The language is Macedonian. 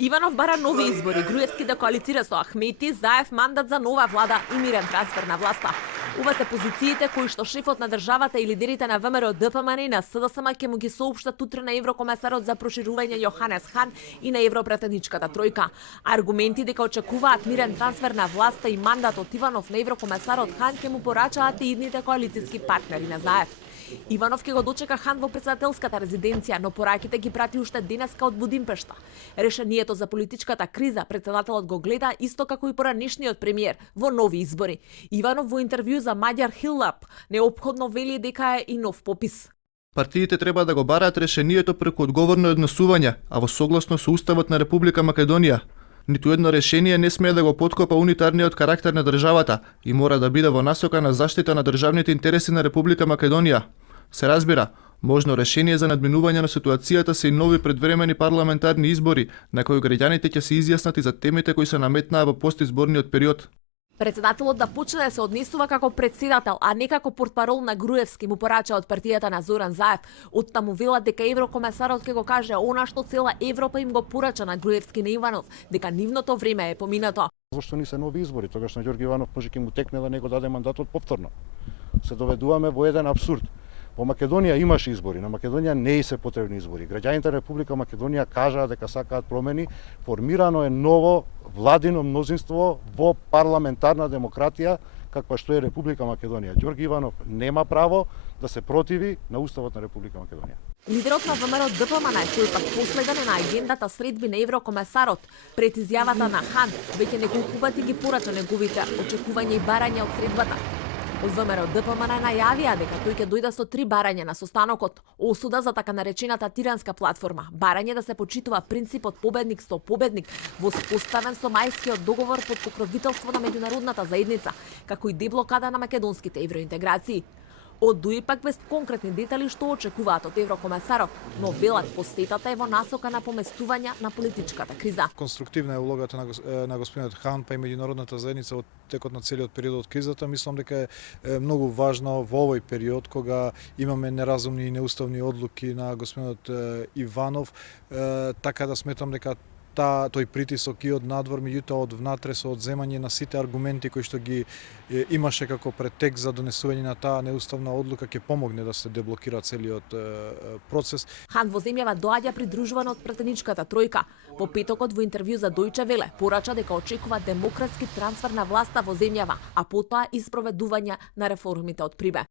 Иванов бара нови избори, Груевски да коалицира со Ахмети, Заев мандат за нова влада и мирен трансфер на власта. Ова се позициите кои што шефот на државата и лидерите на ВМРО ДПМН и на СДСМ ќе му ги соопштат утре на еврокомесарот за проширување Јоханес Хан и на европретедничката тројка. Аргументи дека очекуваат мирен трансфер на власта и мандат од Иванов на еврокомесарот Хан ќе му порачаат и идните коалициски партнери на Заев. Иванов ќе го дочека Хан во претседателската резиденција, но пораките ги прати уште денеска од Будимпешта. Решението за политичката криза претседателот го гледа исто како и поранешниот премиер во нови избори. Иванов во интервју за Маѓар Хиллап неопходно вели дека е и нов попис. Партиите треба да го бараат решението преку одговорно однесување, а во согласно со Уставот на Република Македонија. Ниту едно решение не смее да го поткопа унитарниот карактер на државата и мора да биде во насока на заштита на државните интереси на Република Македонија. Се разбира, можно решение за надминување на ситуацијата се и нови предвремени парламентарни избори, на кои граѓаните ќе се изјаснат и за темите кои се наметнаа во постизборниот период. Председателот да почне да се однесува како председател, а не како портпарол на Груевски, му порача од партијата на Зоран Заев. Оттаму велат дека еврокомесарот ќе го каже она што цела Европа им го порача на Груевски на Иванов, дека нивното време е поминато. Зошто не се нови избори? Тогаш на Ѓорги Иванов може ќе му текне да не го даде мандатот повторно. Се доведуваме во еден абсурд. Во Македонија имаше избори, на Македонија не и се потребни избори. Граѓаните на Република Македонија кажаа дека сакаат промени, формирано е ново владино мнозинство во парламентарна демократија, каква што е Република Македонија. Ѓорги Иванов нема право да се противи на Уставот на Република Македонија. Лидерот на ВМРО ДПМН, кој пак последен е на агендата средби на еврокомесарот, пред изјавата на Хан, веќе неколку пати ги порача неговите очекувања и барања од средбата. Од ВМРО ДПМН најавија дека тој ќе дојде со 3 барања на состанокот: осуда за така наречената тиранска платформа, барање да се почитува принципот победник со победник, воспоставен со мајскиот договор под покровителство на меѓународната заедница, како и деблокада на македонските евроинтеграции. Од ДУИ пак без конкретни детали што очекуваат од еврокомесарот, но велат посетата е во насока на поместување на политичката криза. Конструктивна е улогата на господинот Хан па и меѓународната заедница од текот на целиот период од кризата. Мислам дека е многу важно во овој период кога имаме неразумни и неуставни одлуки на господинот Иванов, така да сметам дека тој притисок и од надвор, меѓутоа од внатре со одземање на сите аргументи кои што ги имаше како претекст за донесување на таа неуставна одлука ќе помогне да се деблокира целиот процес. Хан во земјава доаѓа придружуван од претедничката тројка. Во петокот во интервју за Дојче Веле порача дека очекува демократски трансфер на власта во земјава, а потоа и спроведување на реформите од Прибе.